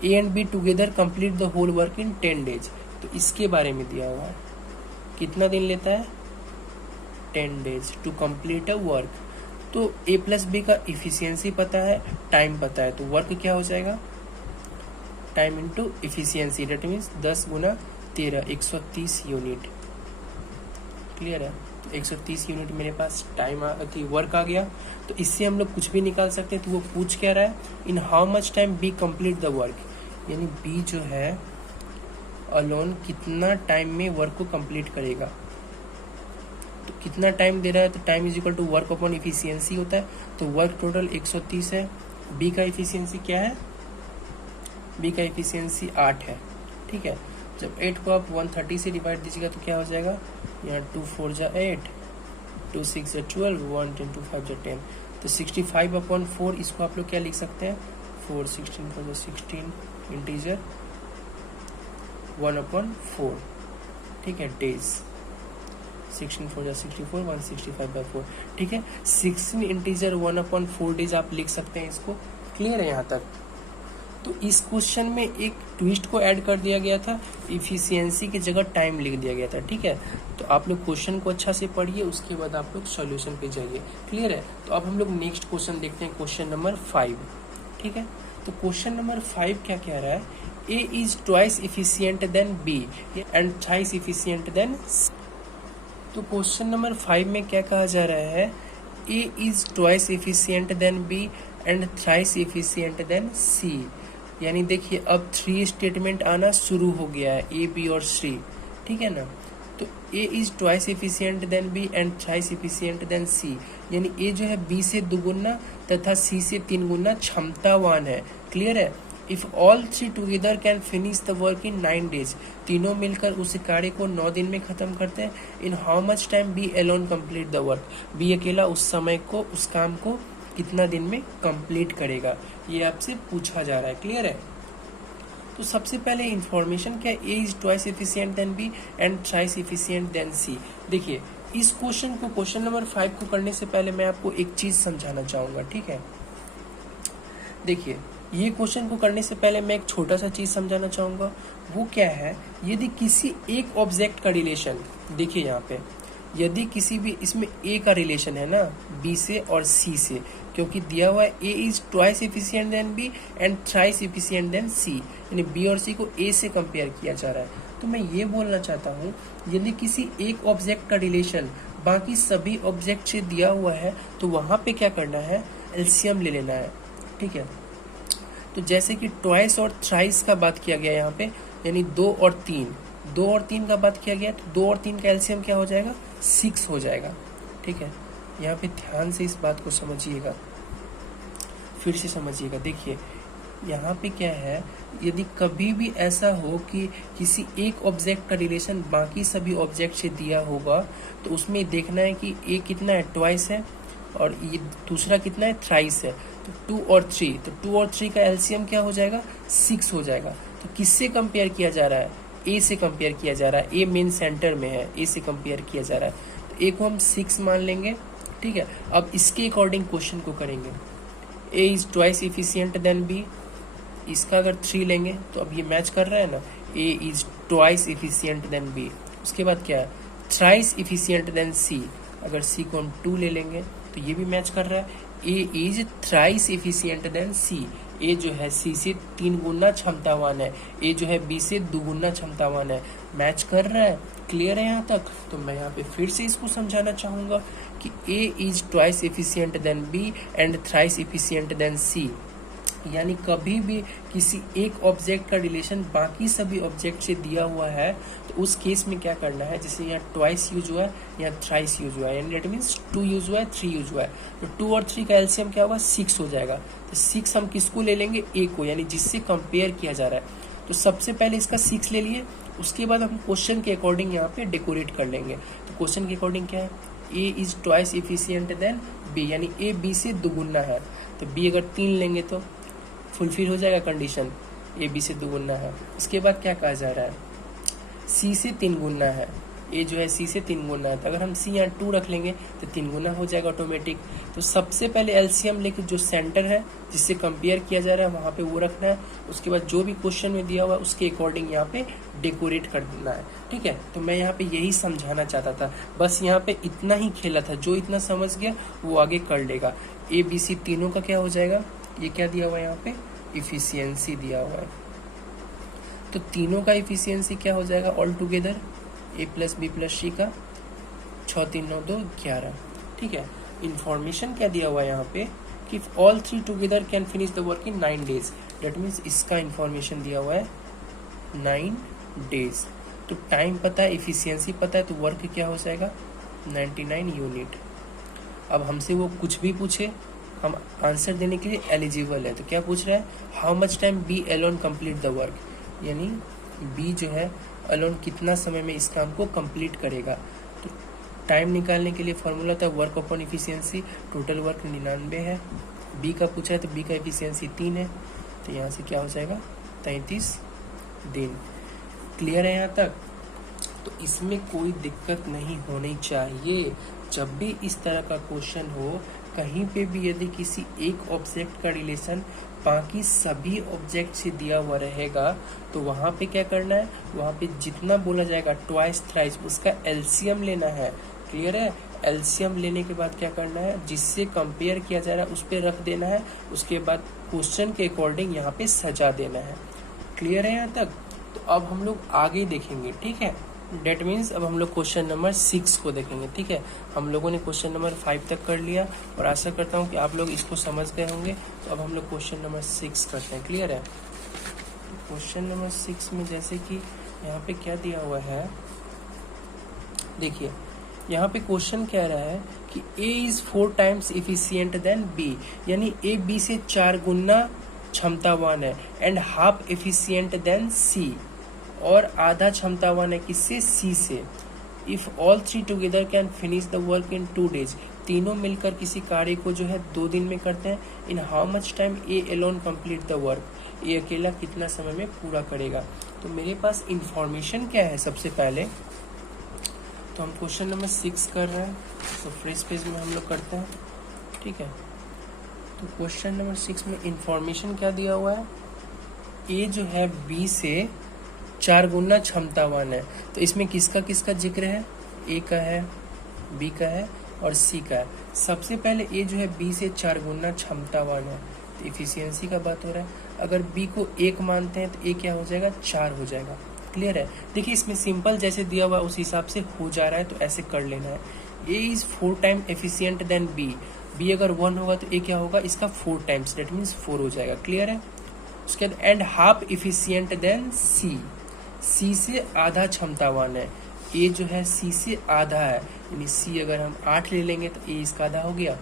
A and B together complete the whole work in 10 days. तो इसके बारे में दिया हुआ है, कितना दिन लेता है, 10 days to complete a work. तो ए प्लस बी का इफिशियंसी पता है, टाइम पता है, तो वर्क क्या हो जाएगा, time into efficiency, that means 10 Guna 13, 130 unit. Clear है। तो 130 यूनिट मेरे पास टाइम वर्क आ गया। तो इससे हम लोग कुछ भी निकाल सकते हैं। तो वो पूछ क्या रहा है, in how much time B complete the work, यानी बी जो है अलोन कितना टाइम में वर्क को कंप्लीट करेगा। तो कितना टाइम दे रहा है, तो time is equal to work upon efficiency होता है। तो वर्क टोटल 130 है। बी का इफिशियंसी क्या है, बी का इफिशियंसी 8 है, ठीक है। जब 8 को आप 130 से डिवाइड दीजिएगा तो क्या हो जाएगा, यहाँ 2 4 जा 8, 2 6 जा 12, 1 10 2 5 जा 10। तो 65/4 इसको आप लोग क्या लिख सकते हैं, 4 16 4 जा 16 इंटीजर 1/4, ठीक है, डेज 16 4 जा 64, 165/4, ठीक है। 16 इंटीजर 1/4 डेज आप लिख सकते हैं इसको। क्लियर है यहाँ तक। तो इस क्वेश्चन में एक ट्विस्ट को ऐड कर दिया गया था, इफिशियंसी की जगह टाइम लिख दिया गया था, ठीक है। तो आप लोग क्वेश्चन को अच्छा से पढ़िए, उसके बाद आप लोग सॉल्यूशन पे जाइए। क्लियर है। तो अब हम लोग नेक्स्ट क्वेश्चन देखते हैं, क्वेश्चन नंबर 5, ठीक है। तो क्वेश्चन नंबर 5 क्या कह रहा है, A is twice efficient than B and thrice efficient than. तो क्वेश्चन नंबर 5 में क्या कहा जा रहा है, A is twice efficient than B and thrice efficient than C. यानी देखिए अब 3 स्टेटमेंट आना शुरू हो गया है, ए बी और सी, ठीक है ना। तो A is twice efficient than B and thrice efficient than C, यानी ए जो है बी से 2 गुना तथा सी से 3 गुना क्षमतावान है। क्लियर है। If all 3 together can finish the work in 9 days, तीनों मिलकर उस कार्य को 9 दिन में खत्म करते हैं। In how much time B alone complete the work, B अकेला उस समय को, उस काम को कितना दिन में कंप्लीट करेगा, ये आपसे पूछा जा रहा है। क्लियर है। तो सबसे पहले इंफॉर्मेशन क्या है, A is twice efficient than B and thrice efficient than C. देखिए इस क्वेश्चन को, क्वेश्चन नंबर 5 को करने से पहले मैं आपको एक चीज समझाना चाहूंगा, ठीक है। देखिए ये क्वेश्चन को करने से पहले मैं एक छोटा सा चीज समझाना चाहूंगा। वो क्या है, यदि किसी एक ऑब्जेक्ट का रिलेशन, देखिए यहाँ पे यदि किसी भी, इसमें ए का रिलेशन है ना बी से और सी से, क्योंकि दिया हुआ है A is twice efficient than B and thrice efficient than C, यानी बी और सी को ए से कंपेयर किया जा रहा है। तो मैं ये बोलना चाहता हूँ, यदि किसी एक ऑब्जेक्ट का रिलेशन बाकी सभी ऑब्जेक्ट से दिया हुआ है तो वहाँ पे क्या करना है, एलसीएम ले लेना है, ठीक है। तो जैसे कि ट्वाइस और थ्राइस का बात किया गया यहाँ पे, यानी 2 और 3 का बात किया गया, तो 2 और 3 का एलसीएम क्या हो जाएगा, 6 हो जाएगा, ठीक है। यहाँ पे ध्यान से इस बात को समझिएगा, फिर से समझिएगा। देखिए यहाँ पे क्या है, यदि कभी भी ऐसा हो कि किसी एक ऑब्जेक्ट का रिलेशन बाकी सभी ऑब्जेक्ट से दिया होगा, तो उसमें देखना है कि ए कितना है, ट्वाइस है, और ये दूसरा कितना है, थ्राइस है। तो 2 और 3, तो 2 और 3 का एलसीएम क्या हो जाएगा, 6 हो जाएगा। तो किससे कंपेयर किया जा रहा है, ए से कंपेयर किया जा रहा है, ए मेन सेंटर में है, ए से कंपेयर किया जा रहा है, तो ए को हम 6 मान लेंगे, ठीक है। अब इसके अकॉर्डिंग क्वेश्चन को करेंगे। A is twice efficient than B, इसका अगर 3 लेंगे तो अब ये मैच कर रहा है ना, A is twice efficient than B. उसके बाद क्या है, थ्राइस इफिशियंट देन सी, अगर सी को हम 2 ले लेंगे तो ये भी मैच कर रहा है। A is thrice efficient than सी, ए जो है सी से 3 गुना क्षमतावान है, ए जो है बी से 2 गुना क्षमतावान है, मैच कर रहा है। क्लियर है यहाँ तक? तो मैं यहाँ पे फिर से इसको समझाना चाहूंगा कि A is twice efficient than B and thrice efficient than C, यानी कभी भी किसी एक ऑब्जेक्ट का रिलेशन बाकी सभी ऑब्जेक्ट से दिया हुआ है तो उस केस में क्या करना है, जैसे यहाँ ट्वाइस यूज हुआ है, यहाँ थ्राइस यूज हुआ है, यानी डेट मीन्स 2 यूज हुआ है, 3 यूज हुआ है, तो 2 और 3 का एलसीएम क्या होगा, 6 हो जाएगा। तो 6 हम किसको ले लेंगे, ए को, यानी जिससे कंपेयर किया जा रहा है। तो सबसे पहले इसका 6 ले लिए, उसके बाद हम क्वेश्चन के अकॉर्डिंग यहाँ पे डेकोरेट कर लेंगे। तो क्वेश्चन के अकॉर्डिंग क्या है, A is twice efficient than B, यानी ए बी से 2 गुना है, तो बी अगर 3 लेंगे तो फुलफिल हो जाएगा कंडीशन, ए बी से 2 गुना है। इसके बाद क्या कहा जा रहा है, सी से 3 गुना है, ए जो है सी से 3 गुना है, तो अगर हम सी यहाँ 2 रख लेंगे तो 3 गुना हो जाएगा ऑटोमेटिक। तो सबसे पहले एलसीएम लेके जो सेंटर है जिससे कंपेयर किया जा रहा है वहाँ पे वो रखना है, उसके बाद जो भी क्वेश्चन में दिया हुआ है उसके अकॉर्डिंग यहाँ पे डेकोरेट कर देना है, ठीक है। तो मैं यहाँ पे यही समझाना चाहता था, बस यहाँ पे इतना ही खेला था, जो इतना समझ गया वो आगे कर लेगा। ए बी सी तीनों का क्या हो जाएगा, ये क्या दिया हुआ है यहाँ पे, इफिशियंसी दिया हुआ है, तो तीनों का इफिशियंसी क्या हो जाएगा ऑल टुगेदर, ए प्लस बी प्लस सी का 6 3 9 2 11, ठीक है। इंफॉर्मेशन क्या दिया हुआ है यहाँ पे कि all 3 together can finish the work in 9 days, that means इसका इंफॉर्मेशन दिया हुआ है 9 डेज। तो टाइम पता है, इफिशियंसी पता है, तो वर्क क्या हो जाएगा 99 यूनिट। अब हमसे वो कुछ भी पूछे, हम आंसर देने के लिए एलिजिबल है। तो क्या पूछ रहा है, how much time B alone complete the work, यानी बी जो है अलोन कितना समय में इस काम को कंप्लीट करेगा। तो टाइम निकालने के लिए फॉर्मूला था work upon efficiency, total work 99 है, बी का पूछा है तो बी का इफिशियंसी 3 है, तो यहाँ से क्या हो जाएगा 33 दिन। क्लियर है यहाँ तक? तो इसमें कोई दिक्कत नहीं होनी चाहिए। जब भी इस तरह का क्वेश्चन हो, कहीं पे भी यदि किसी एक ऑब्जेक्ट का रिलेशन बाकी सभी ऑब्जेक्ट से दिया हुआ रहेगा तो वहाँ पे क्या करना है, वहाँ पे जितना बोला जाएगा ट्वाइस थ्राइस उसका एलसीएम लेना है। क्लियर है? एलसीएम लेने के बाद क्या करना है, जिससे कंपेयर किया जा रहा है उस पर रख देना है, उसके बाद क्वेश्चन के अकॉर्डिंग यहाँ पे सजा देना है। क्लियर है यहाँ तक? तो अब हम लोग आगे देखेंगे, ठीक है। डेट मीन्स अब हम लोग क्वेश्चन नंबर 6 को देखेंगे, ठीक है। हम लोगों ने क्वेश्चन नंबर 5 तक कर लिया और आशा करता हूँ कि आप लोग इसको समझ गए होंगे। तो अब हम लोग क्वेश्चन नंबर 6 करते हैं। क्लियर है? तो क्वेश्चन नंबर 6 में जैसे कि यहाँ पे क्या दिया हुआ है, देखिए यहाँ पे क्वेश्चन कह रहा है कि A is 4 times efficient than B, यानी ए बी से 4 गुना क्षमतावान है, and half efficient than C, और आधा क्षमतावान है किससे, सी से। If all 3 together can finish the work in 2 days, तीनों मिलकर किसी कार्य को जो है 2 दिन में करते हैं। In how much time A alone complete the work, A अकेला कितना समय में पूरा करेगा। तो मेरे पास इंफॉर्मेशन क्या है, सबसे पहले तो हम क्वेश्चन नंबर 6 कर रहे हैं, तो फ्रेश पेज में हम लोग करते हैं, ठीक है। तो क्वेश्चन नंबर 6 में इंफॉर्मेशन क्या दिया हुआ है, ए जो है बी से 4 गुना क्षमतावान है। तो इसमें किसका किसका जिक्र है, ए का है, बी का है और सी का है। सबसे पहले ए जो है बी से 4 गुना क्षमतावान है, तो इफिशियंसी का बात हो रहा है। अगर बी को 1 मानते हैं तो ए क्या हो जाएगा, 4 हो जाएगा। क्लियर है? देखिए इसमें सिंपल जैसे दिया हुआ उस हिसाब से हो जा रहा है, तो ऐसे कर लेना है। A is 4 time efficient than B, B अगर 1 होगा तो ए क्या होगा, इसका 4 टाइम्स, डेट मीन्स 4 हो जाएगा। क्लियर है? उसके बाद and half efficient then C, C से आधा क्षमतावान है। ए जो है सी से आधा है, यानी सी अगर हम 8 ले लेंगे तो ए इसका आधा हो गया।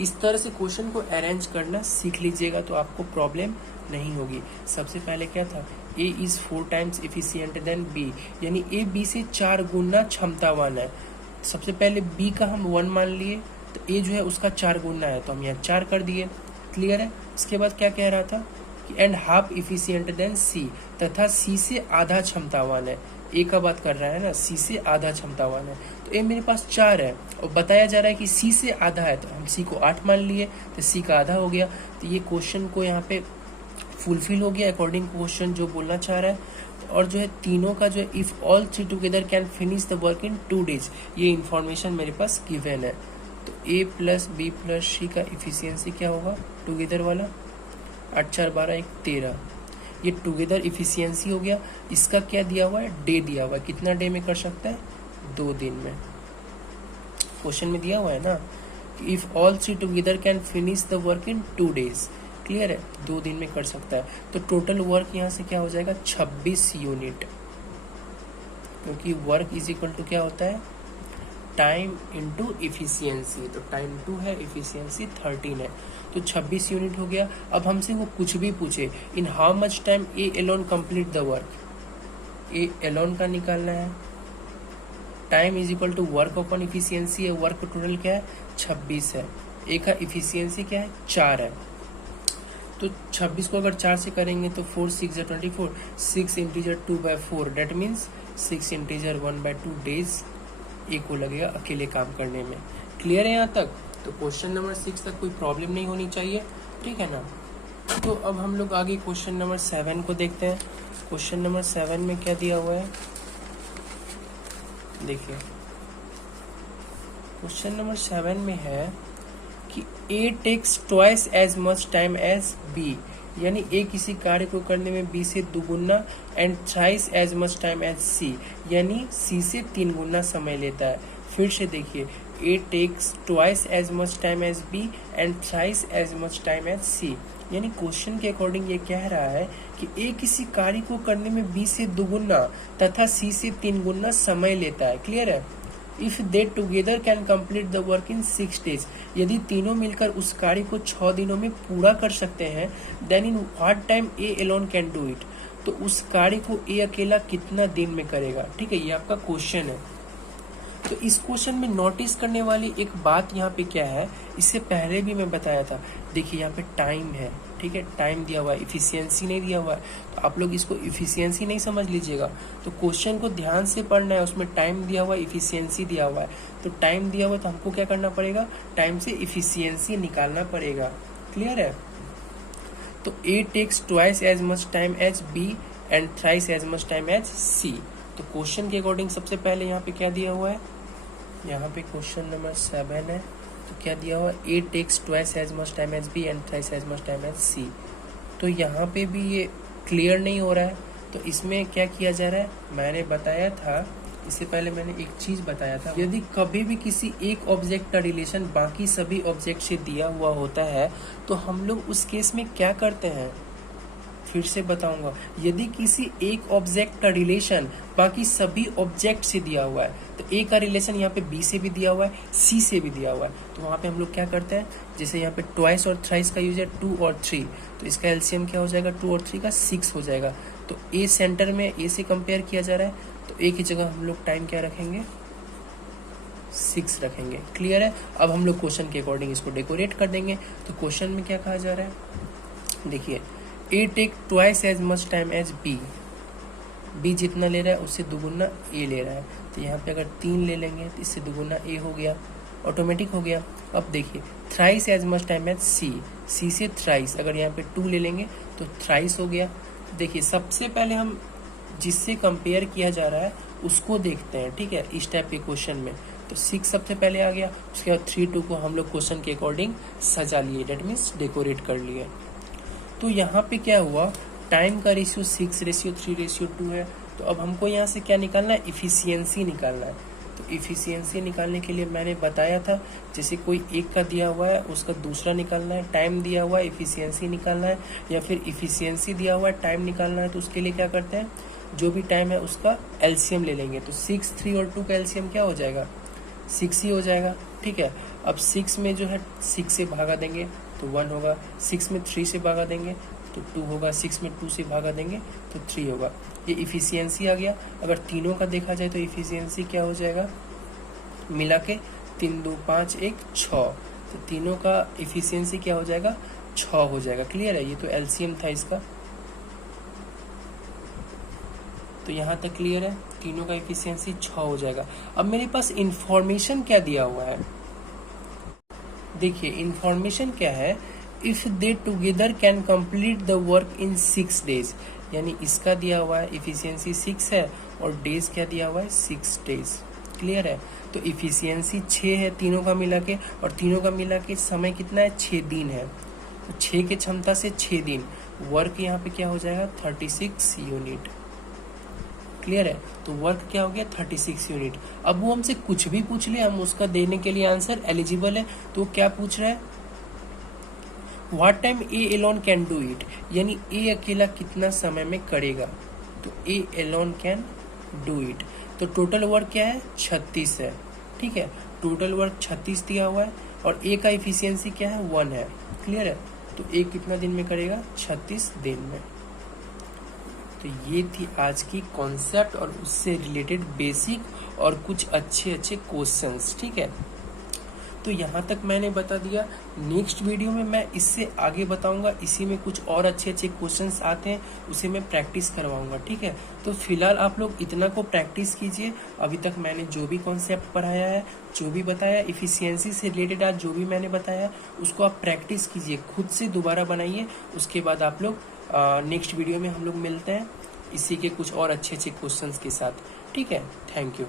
इस तरह से क्वेश्चन को अरेंज करना सीख लीजिएगा तो आपको प्रॉब्लम नहीं होगी। सबसे पहले क्या था, A is 4 times efficient than B, यानी ए बी से 4 गुना क्षमतावान है। सबसे पहले बी का हम 1 मान लिए, तो ए जो है उसका 4 गुना है, तो हम यहाँ 4 कर दिए। क्लियर है? इसके बाद क्या कह रहा था एंड हाफ इफिशियंट देन सी, तथा सी से आधा क्षमतावान है। ए का बात कर रहा है ना, सी से आधा क्षमतावान है। तो ए मेरे पास 4 है और बताया जा रहा है कि सी से आधा है, तो हम सी को 8 मान लिए, तो सी का आधा हो गया। तो ये क्वेश्चन को यहाँ पे फुलफिल हो गया अकॉर्डिंग क्वेश्चन जो बोलना चाह रहा है। और जो है तीनों का जो है if all three together can finish the work in 2 days, ये इन्फॉर्मेशन मेरे पास गिवन है। तो ए प्लस बी प्लस सी का इफिशियंसी क्या होगा टुगेदर वाला, 8 4 12 1 13, ये टुगेदर इफिशियंसी हो गया। इसका क्या दिया हुआ है, डे दिया हुआ है, कितना डे में कर सकता है, 2 दिन में। क्वेश्चन में दिया हुआ है ना, if all three together can finish the work in 2 days, clear है, 2 दिन में कर सकता है। तो टोटल वर्क यहाँ से क्या हो जाएगा, 26 यूनिट, क्योंकि वर्क इज इक्वल टू क्या होता है, टाइम इंटू इफिशियंसी। तो टाइम 2 है, इफिशियंसी 13 है, तो 26 यूनिट हो गया। अब हमसे वो कुछ भी पूछे, in how much time A alone complete the work, A alone का निकालना है। Time is equal to work upon efficiency है, वर्क टोटल क्या है, 26 है, ए का इफिशियंसी क्या है, 4 है। तो 26 को अगर 4 से करेंगे तो 4 6 24, 6 integer 2/4, that means 6 integer 1/2 days A को लगेगा अकेले काम करने में। क्लियर है यहाँ तक? तो क्वेश्चन नंबर 6 तक कोई प्रॉब्लम नहीं होनी चाहिए, ठीक है ना। तो अब हम लोग आगे क्वेश्चन नंबर 7 को देखते हैं। क्वेश्चन नंबर 7 में क्या दिया हुआ है, देखिए क्वेश्चन नंबर 7 में है कि A takes twice as much time as B, यानी ए किसी कार्य को करने में बी से 2 गुना and thrice as much time as C, यानी सी से 3 गुना समय लेता है। फिर से देखिए, A takes twice as much time as B and thrice as much time as C, यानी क्वेश्चन के अकॉर्डिंग ये कह रहा है कि ए किसी कार्य को करने में बी से 2 गुना तथा सी से 3 गुना समय लेता है। क्लियर है? If they together can complete the work in 6 days, यदि तीनों मिलकर उस कार्य को 6 दिनों में पूरा कर सकते हैं, then in what time A alone can do it, तो उस कार्य को ए अकेला कितना दिन में करेगा। ठीक है, ये आपका क्वेश्चन है। तो इस क्वेश्चन में नोटिस करने वाली एक बात यहाँ पे क्या है, इससे पहले भी मैं बताया था। देखिए यहाँ पे टाइम है, ठीक है, टाइम दिया हुआ है, इफिशियंसी नहीं दिया हुआ है, तो आप लोग इसको इफिशियंसी नहीं समझ लीजिएगा। तो क्वेश्चन को ध्यान से पढ़ना है, उसमें टाइम दिया हुआ है, इफिशियंसी दिया हुआ है। तो टाइम दिया हुआ है तो हमको क्या करना पड़ेगा, टाइम से इफिशियंसी निकालना पड़ेगा। क्लियर है? तो A takes twice as much time as B and thrice as much time as C. तो क्वेश्चन के अकॉर्डिंग सबसे पहले यहाँ पे क्या दिया हुआ है, यहाँ पे क्वेश्चन नंबर 7 है, तो क्या दिया हुआ है, A takes twice as much time as B and thrice as much time as C. तो यहाँ पे भी ये क्लियर नहीं हो रहा है, तो इसमें क्या किया जा रहा है, मैंने बताया था इससे पहले, मैंने एक चीज बताया था, यदि कभी भी किसी एक ऑब्जेक्ट का रिलेशन बाकी सभी ऑब्जेक्ट से दिया हुआ होता है तो हम लोग उस केस में क्या करते हैं, फिर से बताऊंगा, यदि किसी एक ऑब्जेक्ट का रिलेशन बाकी सभी ऑब्जेक्ट से दिया हुआ है, तो ए का रिलेशन यहाँ पे बी से भी दिया हुआ है, सी से भी दिया हुआ है, तो वहाँ पे हम लोग क्या करते हैं, जैसे यहाँ पे ट्वाइस और थ्राइस का यूज है 2 और 3, तो इसका एलसीएम क्या हो जाएगा, 2 और 3 का 6 हो जाएगा। तो ए सेंटर में, ए से कंपेयर किया जा रहा है, तो ए की जगह हम लोग टाइम क्या रखेंगे, 6 रखेंगे। क्लियर है? अब हम लोग क्वेश्चन के अकॉर्डिंग इसको डेकोरेट कर देंगे। तो क्वेश्चन में क्या कहा जा रहा है, देखिए, A take twice as much time as B, B जितना ले रहा है उससे 2 गुना ए ले रहा है, तो यहाँ पे अगर 3 ले लेंगे तो इससे 2 गुना ए हो गया, ऑटोमेटिक हो गया। अब देखिए, thrice as much time as C, C से थ्राइस, अगर यहाँ पे 2 ले लेंगे तो थ्राइस हो गया। देखिए सबसे पहले हम जिससे कंपेयर किया जा रहा है उसको देखते हैं, ठीक है, इस टाइप के क्वेश्चन में। तो 6 सबसे पहले आ गया, उसके बाद 3 2 को हम लोग क्वेश्चन के अकॉर्डिंग सजा लिए, डेट मीन्स डेकोरेट कर लिए। तो यहाँ पे क्या हुआ, टाइम का रेशियो 6:3:2 है, तो अब हमको यहाँ से क्या निकालना है, इफिशियंसी निकालना है। तो इफिशियंसी निकालने के लिए मैंने बताया था, जैसे कोई एक का दिया हुआ है उसका दूसरा निकालना है, टाइम दिया हुआ है इफिशियंसी निकालना है, या फिर इफिशियंसी दिया हुआ है टाइम निकालना है, तो उसके लिए क्या करते हैं, जो भी टाइम है उसका एलसीएम ले लेंगे। तो 6, 3 और 2 का एलसीएम क्या हो जाएगा, 6 ही हो जाएगा। ठीक है, अब 6 में जो है 6 से भागा देंगे तो 1 होगा, 6 में 3 से भागा देंगे तो 2 होगा, 6 में 2 से भागा देंगे तो 3 होगा। ये इफिशियंसी आ गया। अगर तीनों का देखा जाए तो इफिशियंसी क्या हो जाएगा, मिला के 3 2 5 1 6, तो तीनों का इफिशियंसी क्या हो जाएगा, 6 हो जाएगा। क्लियर है? ये तो एलसीएम था इसका। तो यहाँ तक क्लियर है, तीनों का एफिशिएंसी 6 हो जाएगा। अब मेरे पास इंफॉर्मेशन क्या दिया हुआ है, देखिए इंफॉर्मेशन क्या है, if they together can complete the work in 6 days, यानी इसका दिया हुआ है इफिशियंसी 6 है और डेज क्या दिया हुआ है 6 days। क्लियर है? तो इफिशियंसी 6 है तीनों का मिला के, और तीनों का मिला के समय कितना है 6 दिन है। तो 6 के क्षमता से 6 दिन, वर्क यहाँ पे क्या हो जाएगा 36 यूनिट। क्लियर है? तो वर्क क्या हो गया 36 यूनिट। अब वो हमसे कुछ भी पूछ ले, हम उसका देने के लिए आंसर एलिजिबल है। तो क्या पूछ रहा है, what time A alone can do it, यानी ए अकेला कितना समय में करेगा। तो ए एलोन कैन डू इट। तो टोटल वर्क क्या है 36 है। ठीक है, टोटल वर्क 36 दिया हुआ है और ए का इफिशियंसी क्या है 1 है। क्लियर है? तो ए कितना दिन में करेगा 36 दिन में। तो ये थी आज की कॉन्सेप्ट और उससे रिलेटेड बेसिक और कुछ अच्छे अच्छे क्वेश्चंस। ठीक है, तो यहाँ तक मैंने बता दिया। नेक्स्ट वीडियो में मैं इससे आगे बताऊंगा, इसी में कुछ और अच्छे अच्छे क्वेश्चंस आते हैं, उसे मैं प्रैक्टिस करवाऊंगा। ठीक है, तो फिलहाल आप लोग इतना को प्रैक्टिस कीजिए। अभी तक मैंने जो भी कॉन्सेप्ट पढ़ाया है, जो भी बताया, इफिशियंसी से रिलेटेड आज जो भी मैंने बताया, उसको आप प्रैक्टिस कीजिए, खुद से दोबारा बनाइए। उसके बाद आप लोग नेक्स्ट वीडियो में हम लोग मिलते हैं इसी के कुछ और अच्छे अच्छे क्वेश्चंस के साथ। ठीक है, थैंक यू।